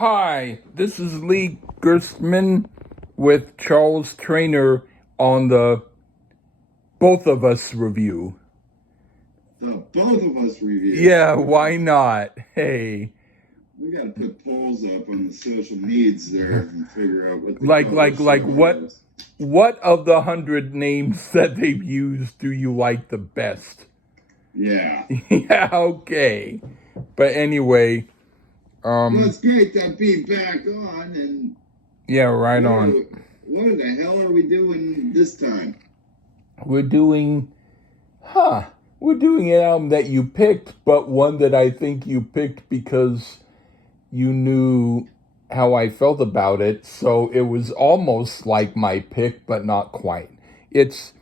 Hi, this is Lee Gerstmann with Charles Traynor on the Both of Us review. The both of us review. Yeah, why not? Hey. We got to put polls up on the social medias there and figure out what the what of the 100 names that they've used do you like the best? Yeah. Yeah, okay. But anyway, well, it's great to be back on and yeah, right on. What the hell are we doing this time? We're doing an album that you picked, but one that I think you picked because you knew how I felt about it, so it was almost like my pick, but not quite. It's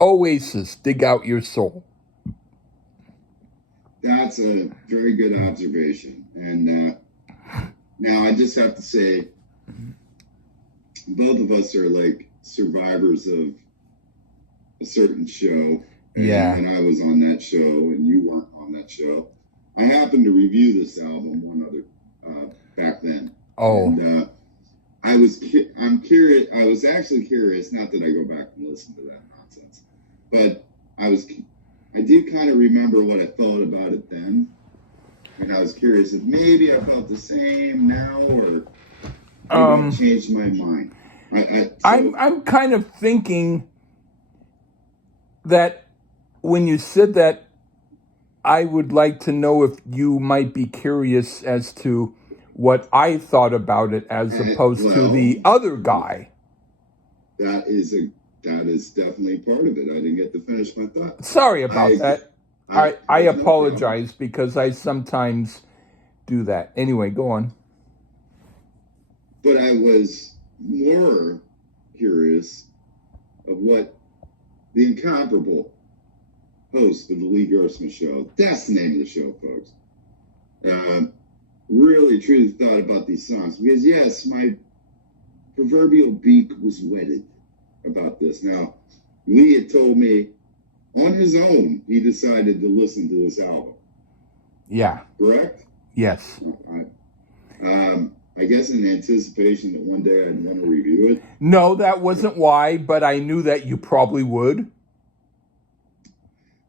Oasis, Dig Out Your Soul. That's a very good observation. And now I just have to say, both of us are like survivors of a certain show. And I was on that show and you weren't on that show. I happened to review this album back then. Oh. And I'm curious. I was actually curious, not that I go back and listen to that nonsense, but I do kind of remember what I thought about it then. And I was curious if maybe I felt the same now or I changed my mind. I'm kind of thinking that when you said that, I would like to know if you might be curious as to what I thought about it as opposed to the other guy. That is definitely part of it. I didn't get to finish my thought. Sorry about that. I apologize because I sometimes do that. Anyway, go on. But I was more curious of what the incomparable host of the Lee Gerstmann Show, that's the name of the show, folks, really truly thought about these songs. Because, yes, my proverbial beak was wetted about this. Now, Lee had told me on his own he decided to listen to this album. Yeah. Correct? Yes. I guess in anticipation that one day I'd want to review it. No, that wasn't why, but I knew that you probably would.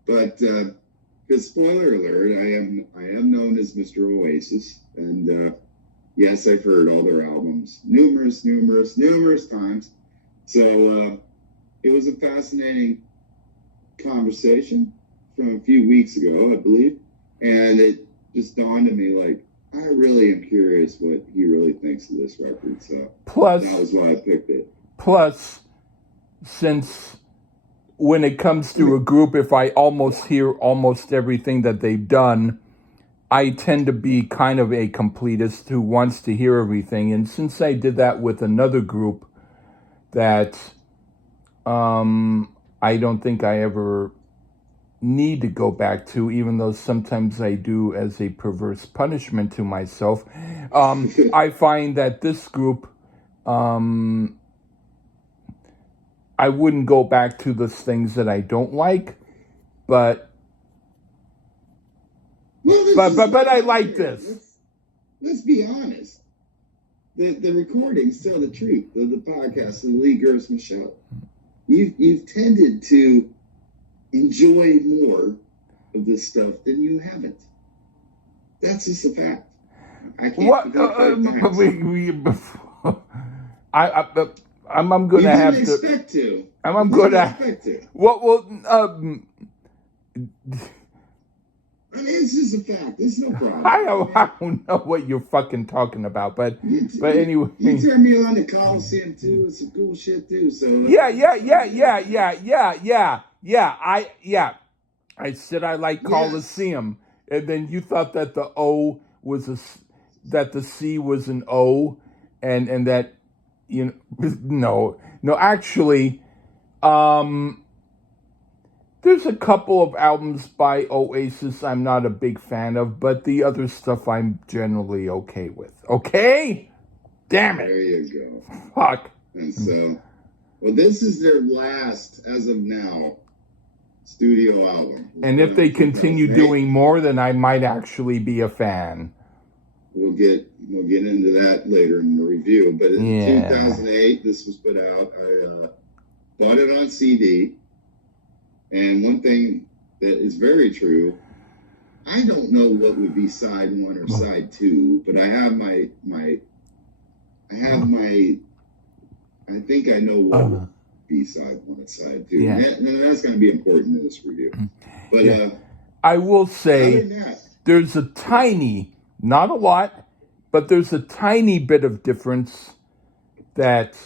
But, because spoiler alert, I am known as Mr. Oasis, and yes, I've heard all their albums numerous times. So it was a fascinating conversation from a few weeks ago, I believe, and it just dawned on me like, I really am curious what he really thinks of this record. So that was why I picked it. Plus, since when it comes to a group, if I almost hear almost everything that they've done, I tend to be kind of a completist who wants to hear everything. And since I did that with another group that I don't think I ever need to go back to, even though sometimes I do as a perverse punishment to myself, I find that this group, I wouldn't go back to the things that I don't like, but I like this. Let's be honest. The recordings tell the truth of the podcast of the Lee Gerstmann Show. You've tended to enjoy more of this stuff than you haven't. That's just a fact. I can't. I'm going to have to. Expect to. I'm going to. Well. I mean, it's just a fact. There's no problem. I don't know what you're fucking talking about, but anyway. You turned me on to Coliseum too. It's some cool shit too. So yeah. I said I like Coliseum, and then you thought that the O was that the C was an O, and that no. Actually, there's a couple of albums by Oasis I'm not a big fan of, but the other stuff I'm generally okay with. Okay? Damn it. There you go. Fuck. And so, well, this is their last, as of now, studio album. And if they continue doing more, then I might actually be a fan. we'll get into that later in the review. But in 2008, this was put out. I bought it on CD, and one thing that is very true, I don't know what would be side one or side two, but I have I think I know what would be side one and side two. Yeah. And that's going to be important in this review. But I will say there's a tiny, not a lot, but there's a tiny bit of difference that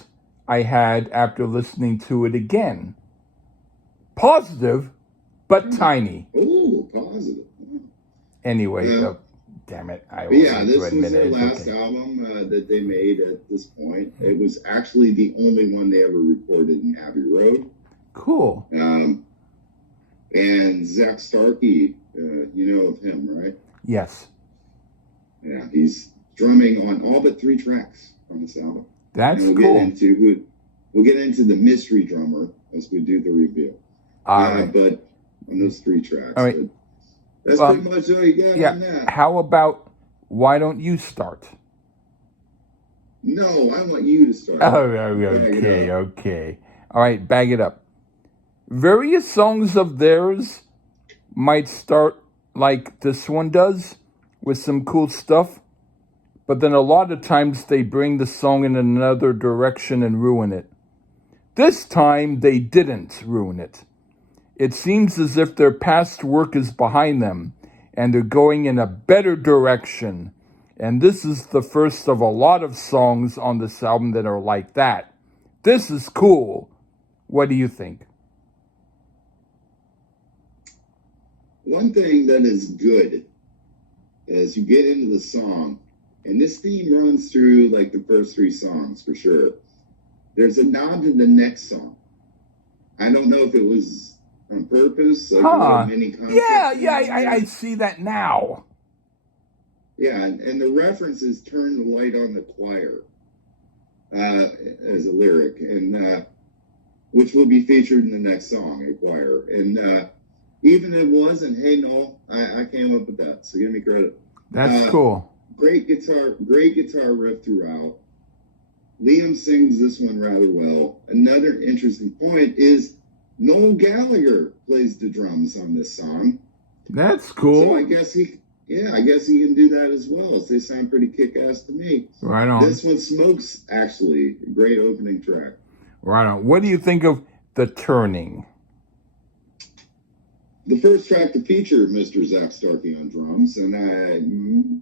I had after listening to it again. Positive, but tiny. Oh, positive. Anyway, damn it. This was their last album that they made at this point. It was actually the only one they ever recorded in Abbey Road. Cool. And Zach Starkey, you know of him, right? Yes. Yeah, he's drumming on all but 3 tracks on this album. That's cool. We'll get into the mystery drummer as we do the review. All right. But on those 3 tracks. All right. That's pretty much all you got on that. How about, why don't you start? No, I want you to start. Oh, okay. All right, bag it up. Various songs of theirs might start like this one does, with some cool stuff, but then a lot of times they bring the song in another direction and ruin it. This time, they didn't ruin it. It seems as if their past work is behind them, and they're going in a better direction. And this is the first of a lot of songs on this album that are like that. This is cool. What do you think? One thing that is good as you get into the song, and this theme runs through like the first 3 songs for sure, there's a nod to the next song. I don't know if it was on purpose. Like I see that now. Yeah, and the reference is "Turn the Light on the Choir" as a lyric, and which will be featured in the next song, a choir. And even it wasn't, hey, no, I came up with that, so give me credit. That's cool. Great guitar riff throughout. Liam sings this one rather well. Another interesting point is Noel Gallagher plays the drums on this song. That's cool. So I guess he can do that as well. They sound pretty kick-ass to me. Right on. This one smokes, actually. Great opening track. Right on. What do you think of The Turning? The first track to feature Mr. Zach Starkey on drums, and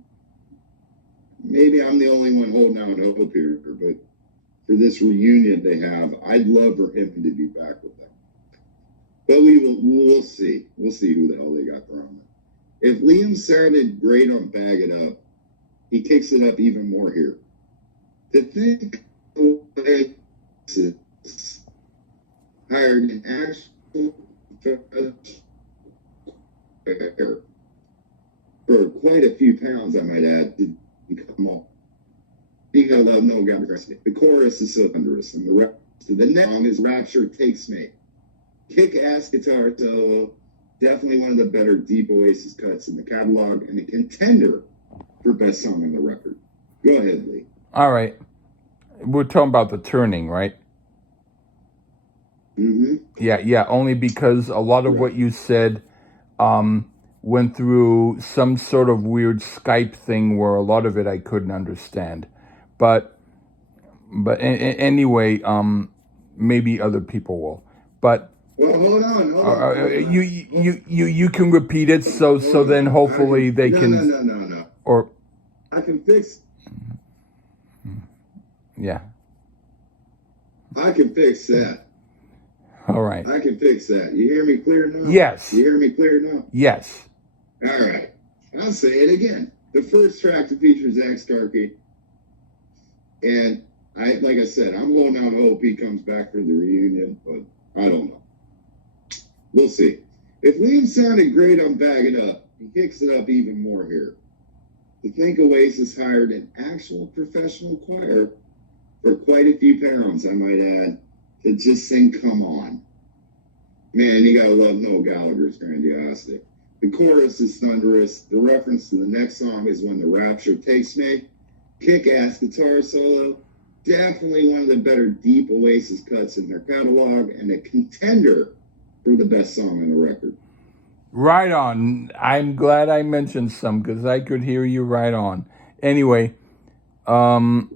maybe I'm the only one holding out hope here, but for this reunion they have, I'd love for him to be back with them. But we'll see. We'll see who the hell they got from it. If Liam sounded great on Bag It Up, he kicks it up even more here. To think Oasis hired an actual for quite a few pounds, I might add, to become all. You gotta love Noel Gallagher. The chorus is so thunderous, and the rest of the next song is Rapture Takes Me. Kick-ass guitar solo, definitely one of the better deep Oasis cuts in the catalog, and a contender for best song on the record. Go ahead, Lee. All right. We're talking about The Turning, right? Mm-hmm. Yeah, only because a lot of what you said went through some sort of weird Skype thing where a lot of it I couldn't understand. But anyway, maybe other people will. But well, hold on. You can repeat it so then hopefully they can. No. Or I can fix. Yeah. I can fix that. All right. I can fix that. You hear me clear now? Yes. You hear me clear now? Yes. All right. I'll say it again. The first track to feature Zach Starkey. And like I said, I'm holding out hope he comes back for the reunion, but I don't know. We'll see. If Liam sounded great on Bag It Up, he kicks it up even more here. To think Oasis hired an actual professional choir for quite a few pounds, I might add, to just sing Come On. Man, you gotta love Noel Gallagher's grandiosity. The chorus is thunderous. The reference to the next song is When the Rapture Takes Me. Kick-ass guitar solo. Definitely one of the better deep Oasis cuts in their catalog, and a contender for the best song on the record. Right on. I'm glad I mentioned some because I could hear you right on. Anyway, I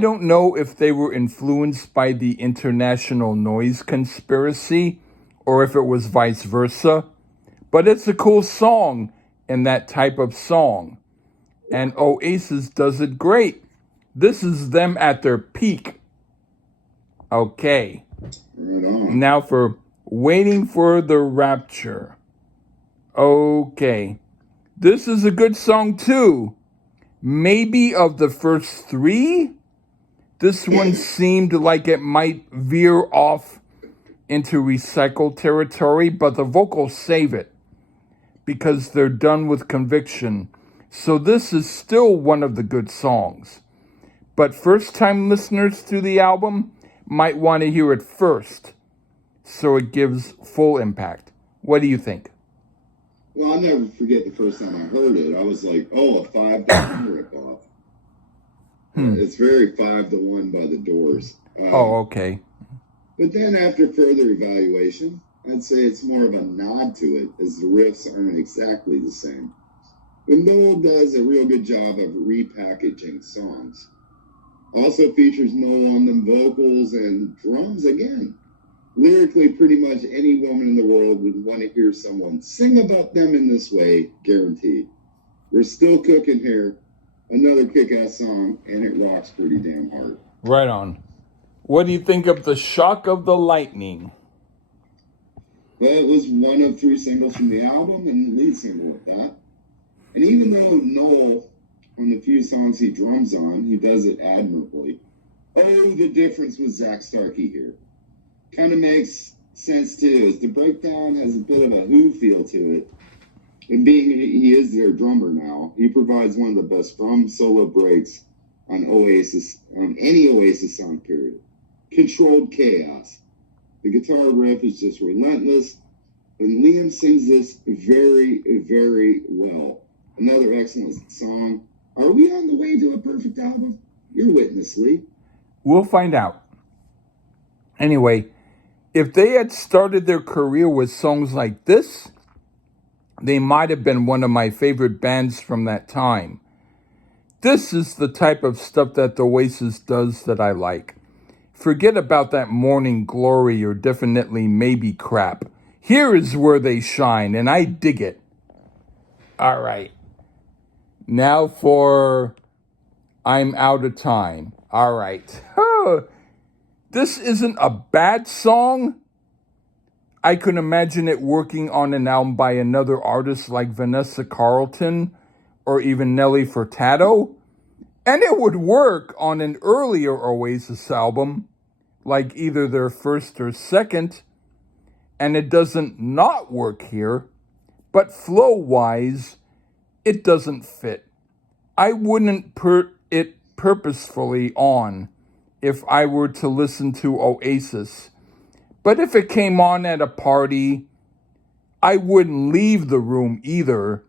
don't know if they were influenced by the international noise conspiracy or if it was vice versa, but it's a cool song and that type of song. And Oasis does it great. This is them at their peak. Okay. Right on. Now for Waiting for the Rapture. Okay. This is a good song too. Maybe of the first three, this one seemed like it might veer off into recycled territory, but the vocals save it because they're done with conviction. So this is still one of the good songs. But first-time listeners to the album might want to hear it first, so it gives full impact. What do you think? Well, I'll never forget the first time I heard it. I was like, oh, a 5 to 1 ripoff. It's very 5 to 1 by the Doors. Okay. But then after further evaluation, I'd say it's more of a nod to it, as the riffs aren't exactly the same. But Noel does a real good job of repackaging songs. Also features Noel on them vocals and drums again. Lyrically, pretty much any woman in the world would want to hear someone sing about them in this way, guaranteed. We're still cooking here. Another kick-ass song, and it rocks pretty damn hard. Right on. What do you think of The Shock of the Lightning? Well, it was one of 3 singles from the album, and the lead single with that. And even though Noel, on the few songs he drums on, he does it admirably. Oh, the difference with Zach Starkey here. Kind of makes sense too, as the breakdown has a bit of a Who feel to it. And being he is their drummer now, he provides one of the best drum solo breaks on Oasis, on any Oasis song, period. Controlled chaos. The guitar riff is just relentless, and Liam sings this very, very well. Another excellent song. Are we on the way to a perfect album? Your witness, Lee. We'll find out. Anyway, if they had started their career with songs like this, they might have been one of my favorite bands from that time. This is the type of stuff that the Oasis does that I like. Forget about that Morning Glory or Definitely Maybe crap. Here is where they shine, and I dig it. All right. Now for I'm Out of Time. All right. This isn't a bad song. I can imagine it working on an album by another artist like Vanessa Carlton or even Nelly Furtado. And it would work on an earlier Oasis album, like either their first or second. And it doesn't not work here, but flow-wise, it doesn't fit. I wouldn't put it purposefully on if I were to listen to Oasis. But if it came on at a party, I wouldn't leave the room either.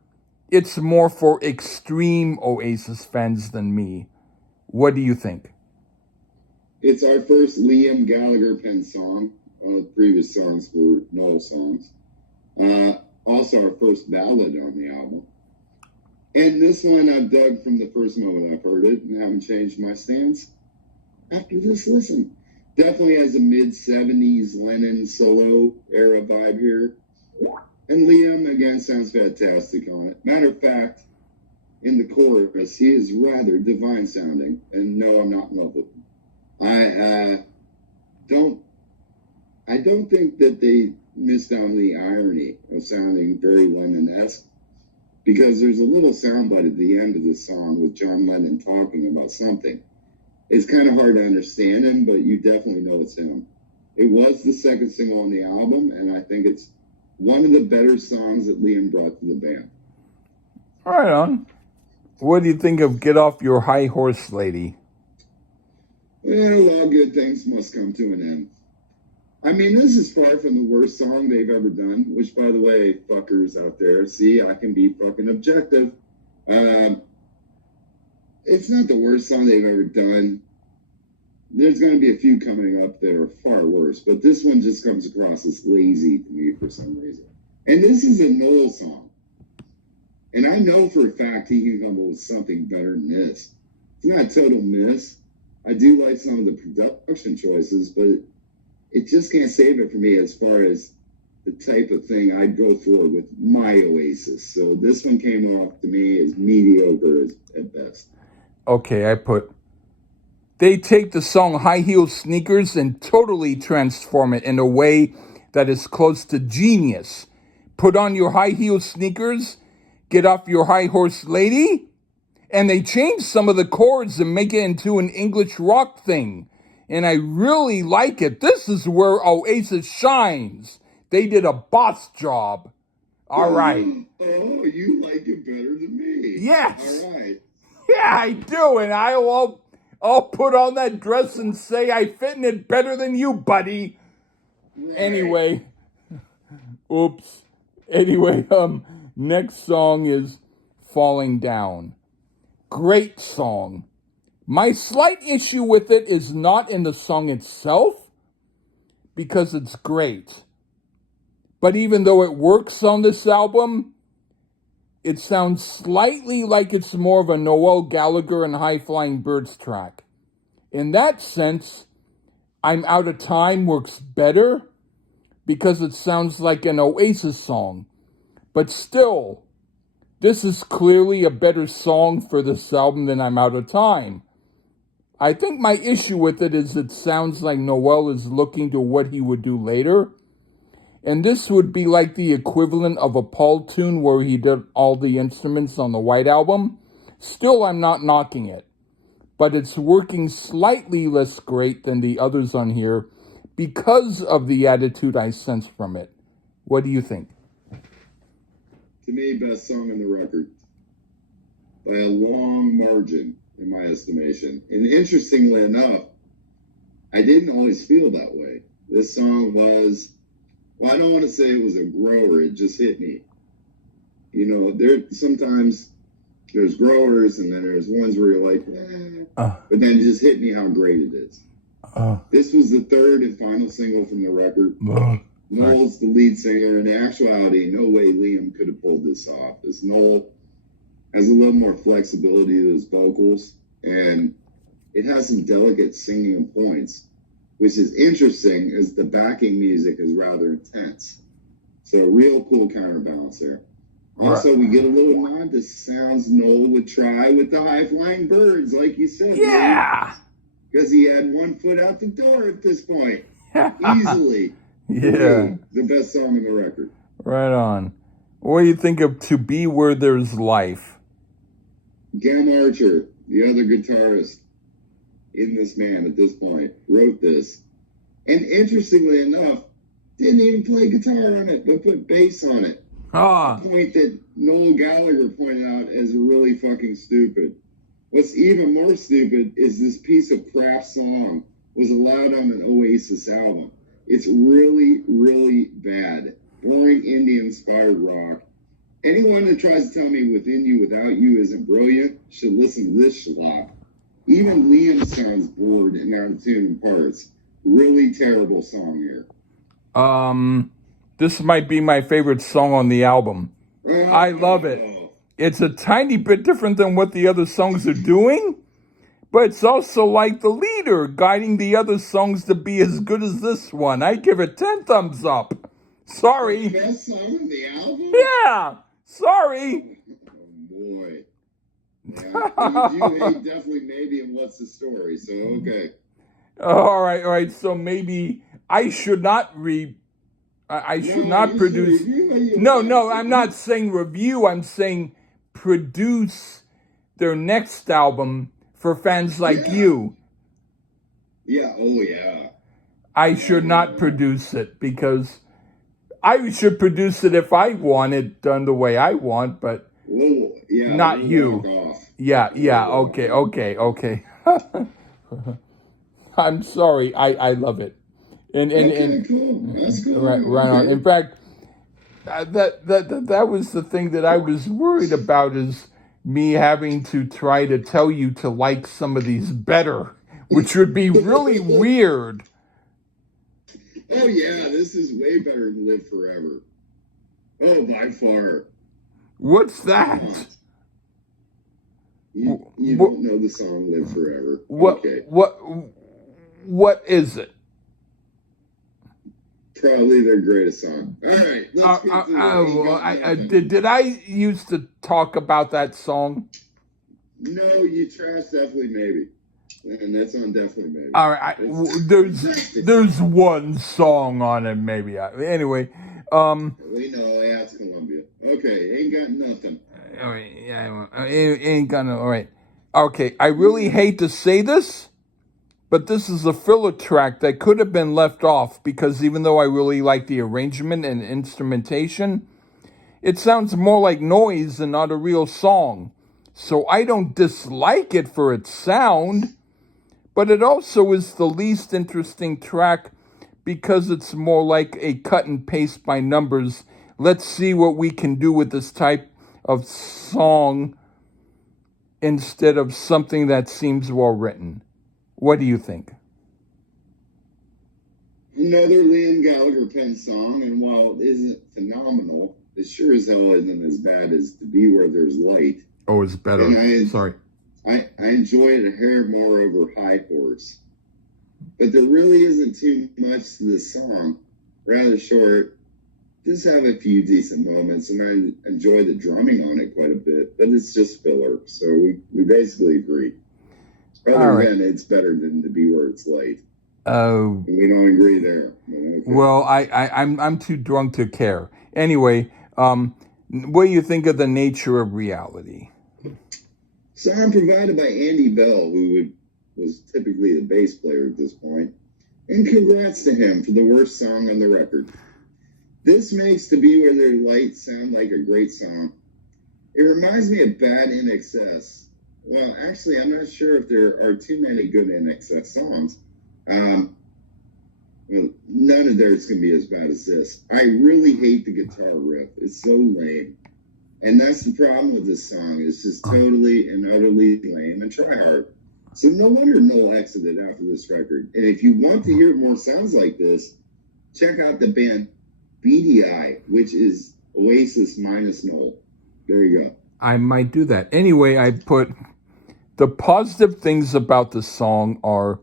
It's more for extreme Oasis fans than me. What do you think? It's our first Liam Gallagher pen song. All the previous songs were Noel songs. Also our first ballad on the album. And this one I've dug from the first moment I've heard it and haven't changed my stance after this listen. Definitely has a mid-70s Lennon solo era vibe here. And Liam, again, sounds fantastic on it. Matter of fact, in the chorus, he is rather divine sounding. And no, I'm not in love with him. I don't think that they missed out on the irony of sounding very Lennon-esque, because there's a little soundbite at the end of the song with John Lennon talking about something. It's kind of hard to understand him, but you definitely know it's him. It was the second single on the album, and I think it's one of the better songs that Liam brought to the band. Right on. What do you think of Get Off Your High Horse, Lady? Well, all good things must come to an end. I mean, this is far from the worst song they've ever done, which, by the way, fuckers out there, see, I can be fucking objective. It's not the worst song they've ever done. There's going to be a few coming up that are far worse, but this one just comes across as lazy to me for some reason. And this is a Noel song. And I know for a fact he can come up with something better than this. It's not a total miss. I do like some of the production choices, but it just can't save it for me as far as the type of thing I'd go for with my Oasis. So this one came off to me as mediocre at best. Okay, they take the song High Heel Sneakers and totally transform it in a way that is close to genius. Put on your high heel sneakers, get off your high horse lady, and they change some of the chords and make it into an English rock thing. And I really like it. This is where Oasis shines. They did a boss job. All right. Oh, you like it better than me. Yes. All right. Yeah, I do. And I'll put on that dress and say I fit in it better than you, buddy. Right. Anyway. Oops. Anyway, next song is Falling Down. Great song. My slight issue with it is not in the song itself, because it's great. But even though it works on this album, it sounds slightly like it's more of a Noel Gallagher and High Flying Birds track. In that sense, I'm Out of Time works better because it sounds like an Oasis song. But still, this is clearly a better song for this album than I'm Out of Time. I think my issue with it is it sounds like Noel is looking to what he would do later. And this would be like the equivalent of a Paul tune where he did all the instruments on the White Album. Still, I'm not knocking it. But it's working slightly less great than the others on here because of the attitude I sense from it. What do you think? To me, best song on the record. By a long margin, in my estimation. And interestingly enough, I didn't always feel that way. This song was, well, I don't want to say it was a grower, it just hit me. You know, sometimes there's growers and then there's ones where you're like, but then it just hit me how great it is. This was the third and final single from the record. Noel's the lead singer. In actuality, no way Liam could have pulled this off. This Noel has a little more flexibility to his vocals, and it has some delicate singing points, which is interesting as the backing music is rather intense. So real cool counterbalance there. Also, we get a little nod to sounds Noel would try with the High Flying Birds, like you said. Yeah! Because he had one foot out the door at this point. Easily. Yeah. The best song on the record. Right on. What do you think of To Be Where There's Life? Gam Archer, the other guitarist in this band at this point, wrote this. And interestingly enough, didn't even play guitar on it, but put bass on it. A point that Noel Gallagher pointed out as really fucking stupid. What's even more stupid is this piece of crap song was allowed on an Oasis album. It's really, really bad. Boring indie-inspired rock. Anyone that tries to tell me Within You Without You isn't brilliant should listen to this schlop. Even Liam sounds bored and out of tune in parts. Really terrible song here. This might be my favorite song on the album. I love it. It's a tiny bit different than what the other songs are doing, but it's also like the leader guiding the other songs to be as good as this one. I give it 10 thumbs up. Sorry. The best song on the album? Yeah. Sorry. Oh, boy. Yeah, you hate definitely maybe and what's the story, so okay. All right. So maybe I should not I should not produce. No, I'm not saying review. I'm saying produce their next album for fans like you. Yeah, oh yeah. I should not produce it because I should produce it if I want it done the way I want, but not you. Yeah, okay. I'm sorry. I love it. Okay, cool. That's cool. Right on. Okay. In fact, that was the thing that I was worried about, is me having to try to tell you to like some of these better, which would be really weird. Oh yeah, this is way better than Live Forever. Oh, by far. What's Come that? on. You don't know the song Live Forever. Okay. What is it? Probably their greatest song. All right, let's get to it. Did I used to talk about that song? No, you trash definitely maybe, and that's on definitely maybe. All right, there's one song on it maybe. Anyway, we know that's Columbia. Okay, ain't got nothing. All right, yeah, ain't gonna. All right, okay. I really hate to say this, but this is a filler track that could have been left off, because even though I really like the arrangement and instrumentation, it sounds more like noise and not a real song. So I don't dislike it for its sound, but it also is the least interesting track because it's more like a cut and paste by numbers. Let's see what we can do with this type of song instead of something that seems well written. What do you think? Another Liam Gallagher pen song, and while it isn't phenomenal, it sure as hell isn't as bad as To Be Where There's Light. Oh, it's better. Sorry. I enjoy it a hair more over High Horse. But there really isn't too much to this song. Rather short. Just have a few decent moments, and I enjoy the drumming on it quite a bit. But it's just filler, so we basically agree. Other than it's better than To Be Where It's Light. Oh. We don't agree there. Okay. Well, I'm too drunk to care. Anyway, what do you think of the nature of reality? Song provided by Andy Bell, who was typically the bass player at this point. And congrats to him for the worst song on the record. This makes To Be Where There's Light sound like a great song. It reminds me of Bad In Excess. Well, actually, I'm not sure if there are too many good In Excess songs. Well, none of theirs can be as bad as this. I really hate the guitar riff. It's so lame. And that's the problem with this song. It's just totally and utterly lame and try hard. So no wonder Noel exited after this record. And if you want to hear more sounds like this, check out the band BDI, which is Oasis minus Noel. There you go. I might do that. Anyway, I put the positive things about the song are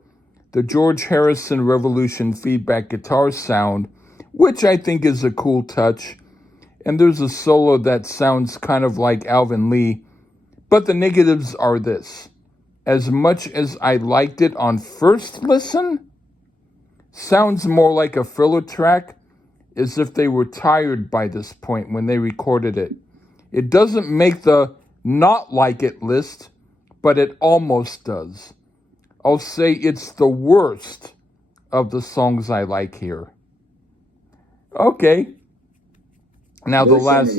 the George Harrison Revolution feedback guitar sound, which I think is a cool touch. And there's a solo that sounds kind of like Alvin Lee. But the negatives are this. As much as I liked it on first listen, sounds more like a filler track, as if they were tired by this point when they recorded it. It doesn't make the not like it list, but it almost does. I'll say it's the worst of the songs I like here. Okay. Now the last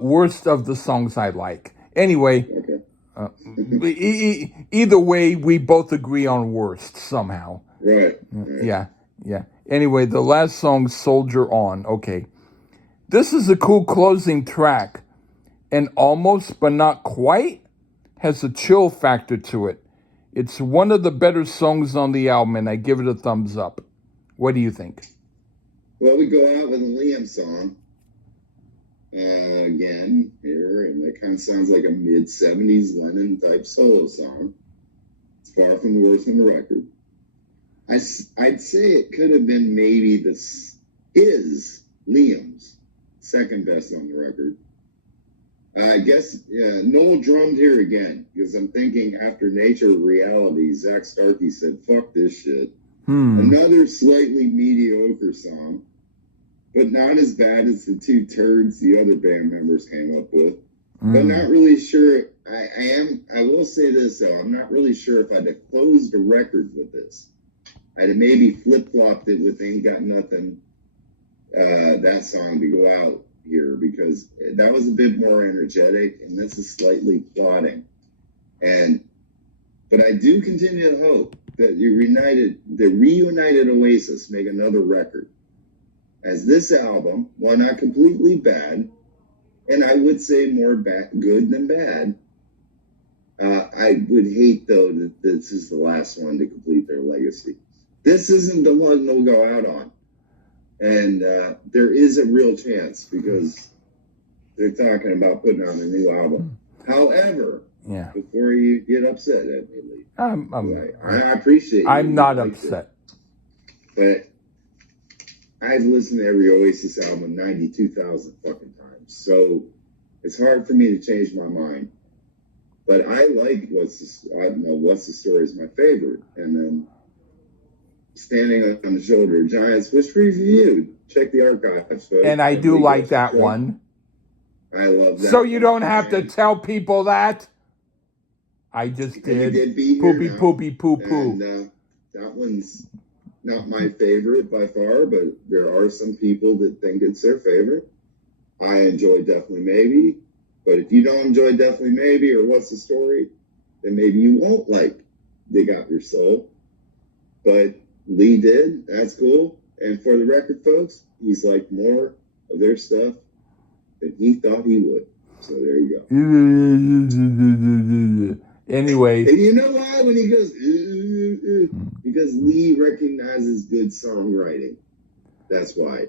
worst of the songs I like. Anyway, either way, we both agree on worst somehow. Right. Yeah. Anyway, the last song, Soldier On. Okay. This is a cool closing track, and almost, but not quite, has a chill factor to it. It's one of the better songs on the album, and I give it a thumbs up. What do you think? Well, we go out with a Liam song again here, and it kind of sounds like a mid-70s Lennon-type solo song. It's far from the worst on the record. I'd say it could have been maybe Liam's second best on the record. I guess Noel drummed here again, because I'm thinking after Nature of Reality, Zach Starkey said, fuck this shit. Another slightly mediocre song, but not as bad as the two turds the other band members came up with. But not really sure. I will say this, though. I'm not really sure if I'd have closed a record with this. I'd have maybe flip-flopped it with Ain't Got Nothing, that song, to go out here, because that was a bit more energetic, and this is slightly plodding. But I do continue to hope that the reunited Oasis make another record. As this album, while not completely bad, and I would say more good than bad, I would hate, though, that this is the last one to complete their legacy. This isn't the one they'll go out on. And there is a real chance because they're talking about putting out a new album. However, before you get upset at me, Lee, I appreciate it. I'm not upset. But I've listened to every Oasis album 92,000 fucking times. So it's hard for me to change my mind. But I like What's the Story is my favorite. And then Standing on the Shoulder of Giants was reviewed. Check the archives. And I do like that one. I love that. So you don't have to tell people that. I just did. Poopy, poopy, poo, poo. And that one's not my favorite by far, but there are some people that think it's their favorite. I enjoy Definitely Maybe. But if you don't enjoy Definitely Maybe or What's the Story, then maybe you won't like Dig Out Your Soul. But Lee did. That's cool. And for the record, folks, he's liked more of their stuff than he thought he would. So there you go. Anyway. And you know why? When he goes, because Lee recognizes good songwriting. That's why.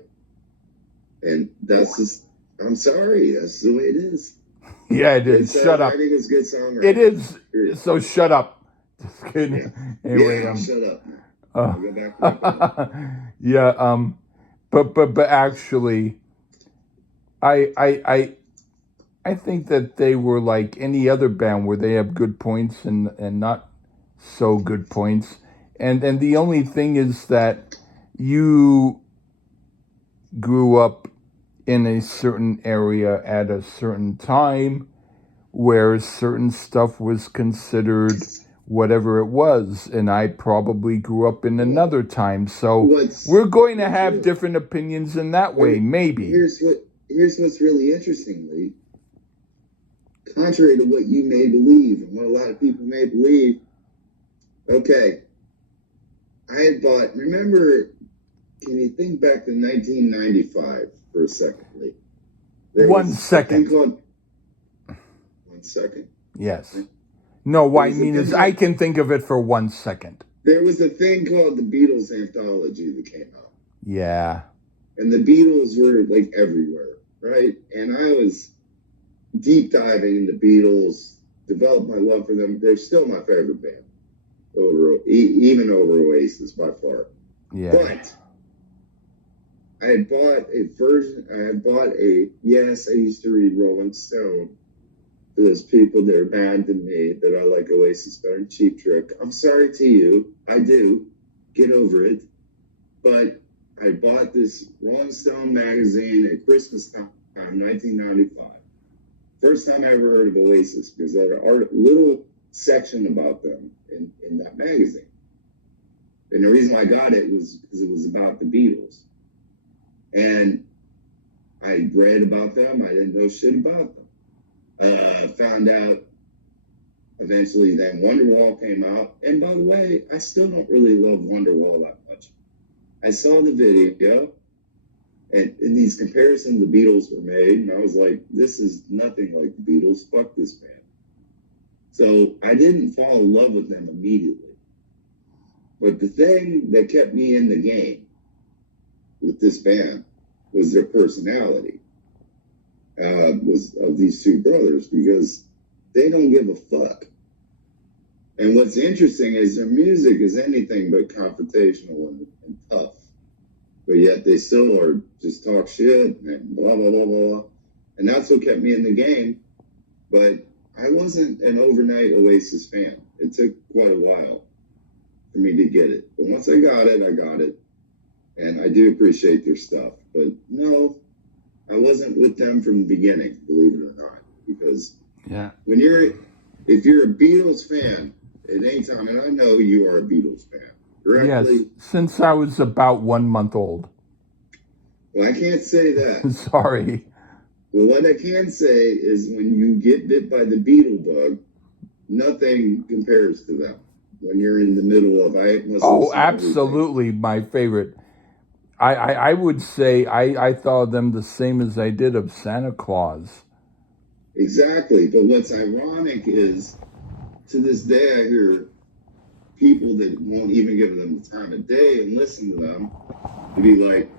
And that's just, I'm sorry. That's the way it is. Yeah, it is. Shut up. Songwriting is good songwriting. It is. So shut up. Just kidding. Yeah. Anyway, shut up. I'll go back to yeah. But actually, I think that they were like any other band where they have good points and not so good points. And the only thing is that you grew up in a certain area at a certain time where certain stuff was considered whatever it was, and I probably grew up in another time. So we're going to have different opinions in that way, maybe. Here's what's really interesting, Lee. Contrary to what you may believe and what a lot of people may believe, okay, I had bought, remember, can you think back to 1995 for a second, Lee? One second. 1 second. Yes. No, what I mean is I can think of it for 1 second. There was a thing called the Beatles anthology that came out. Yeah. And the Beatles were like everywhere, right? And I was deep diving into Beatles, developed my love for them. They're still my favorite band, even over Oasis by far. Yeah. But I had bought yes, I used to read Rolling Stone. For those people that are mad to me that I like Oasis better than Cheap Trick. I'm sorry to you. I do. Get over it. But I bought this Rolling Stone magazine at Christmas time, 1995. First time I ever heard of Oasis because they had a little section about them in that magazine. And the reason why I got it was because it was about the Beatles. And I read about them. I didn't know shit about them. Found out eventually then Wonderwall came out. And by the way, I still don't really love Wonderwall that much. I saw the video, and in these comparisons the Beatles were made, and I was like, this is nothing like the Beatles. Fuck this band. So I didn't fall in love with them immediately. But the thing that kept me in the game with this band was their personality. Was of these two brothers, because they don't give a fuck. And what's interesting is their music is anything but confrontational and tough, but yet they still are just talk shit and blah blah blah blah. And that's what kept me in the game. But I wasn't an overnight Oasis fan. It took quite a while for me to get it. But once I got it, and I do appreciate their stuff. But no, I wasn't with them from the beginning, believe it or not, because if you're a Beatles fan at any time, and I know you are a Beatles fan, correctly? Yes, since I was about 1 month old. Well, I can't say that. Sorry. Well, what I can say is when you get bit by the Beatle bug, nothing compares to them. when you're in the middle of. I must Oh, listen to everything. absolutely, my favorite. I would say I thought of them the same as I did of Santa Claus. Exactly. But what's ironic is, to this day, I hear people that won't even give them the time of day and listen to them to be like,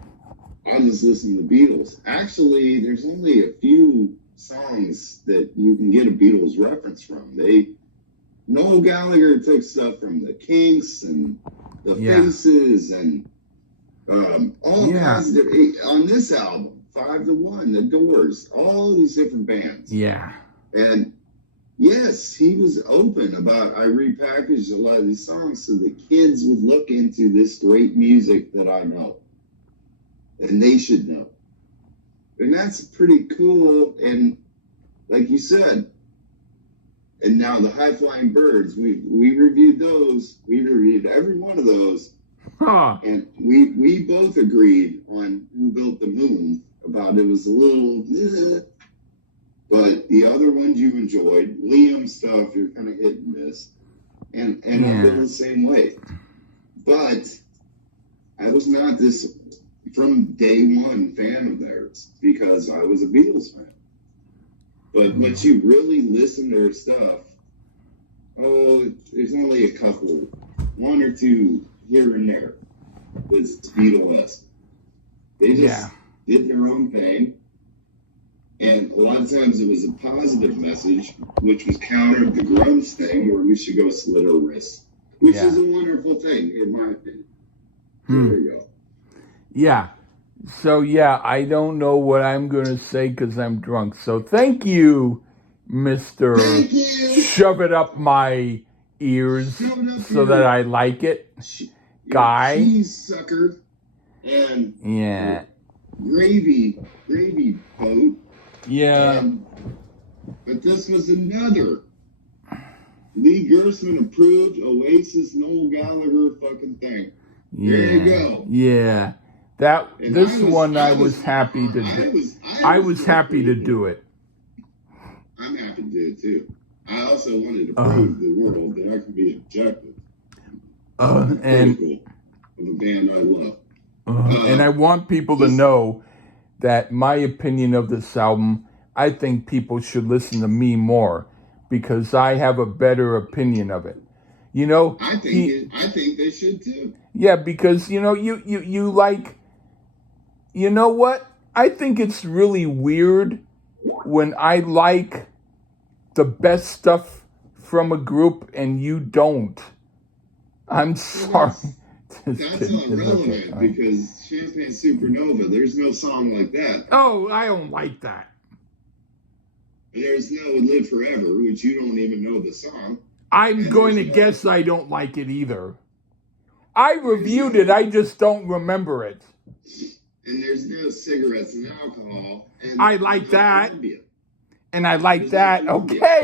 I just listen to the Beatles. Actually, there's only a few songs that you can get a Beatles reference from. Noel Gallagher took stuff from the Kinks and the Faces and all kinds of on this album, 5 to 1, the Doors, all these different bands. Yeah. And yes, he was open about, I repackaged a lot of these songs so the kids would look into this great music that I know. And they should know. And that's pretty cool. And like you said, and now the High Flying Birds, we reviewed those. We reviewed every one of those. Huh. And we both agreed on Who Built the Moon, about it was a little, but the other ones you enjoyed. Liam stuff, you're kind of hit and miss. And I feel the same way. But I was not this, from day one, fan of theirs because I was a Beatles fan. But once you really listen to their stuff, there's only a couple, one or two here and there that's Beatles. They just did their own thing. And a lot of times it was a positive message, which was countered the grunge thing where we should go slit our wrists, which is a wonderful thing, in my opinion. There you go. Yeah. So, I don't know what I'm going to say because I'm drunk. So, thank you, Mr. Thank you. Shove it up my ears so that I like it. Guy. Cheese sucker and gravy boat. Yeah. But this was another Lee Gerstmann approved Oasis Noel Gallagher fucking thing. There you go. Yeah. I was happy to do. I was happy to do it. I'm happy to do it too. I also wanted to prove the world that I can be objective. And critical of a band I love. And I want people to know that my opinion of this album, I think people should listen to me more because I have a better opinion of it. You know, I think they should too. Yeah, because you like, you know what? I think it's really weird when I like the best stuff from a group and you don't. I'm sorry. That's irrelevant because Champagne Supernova, there's no song like that. Oh, I don't like that. There's no Live Forever, which you don't even know the song. I'm going to guess I don't like it either. I reviewed it, I just don't remember it. And there's no Cigarettes and Alcohol. And I like that. And I like that. Okay,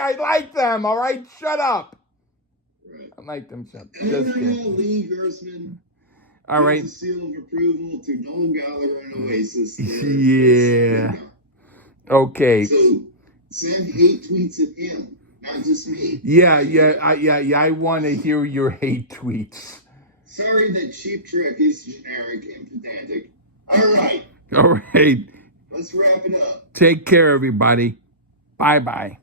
I like them. All right, shut up. Right. I like them. Just kidding. Lee Gerstmann. All right. Gives a seal of approval to Noel Gallagher and Oasis. Yeah. Okay. So send hate tweets at him, not just me. Yeah. I want to hear your hate tweets. Sorry that Cheap Trick is generic and pedantic. All right. All right. Let's wrap it up. Take care, everybody. Bye-bye.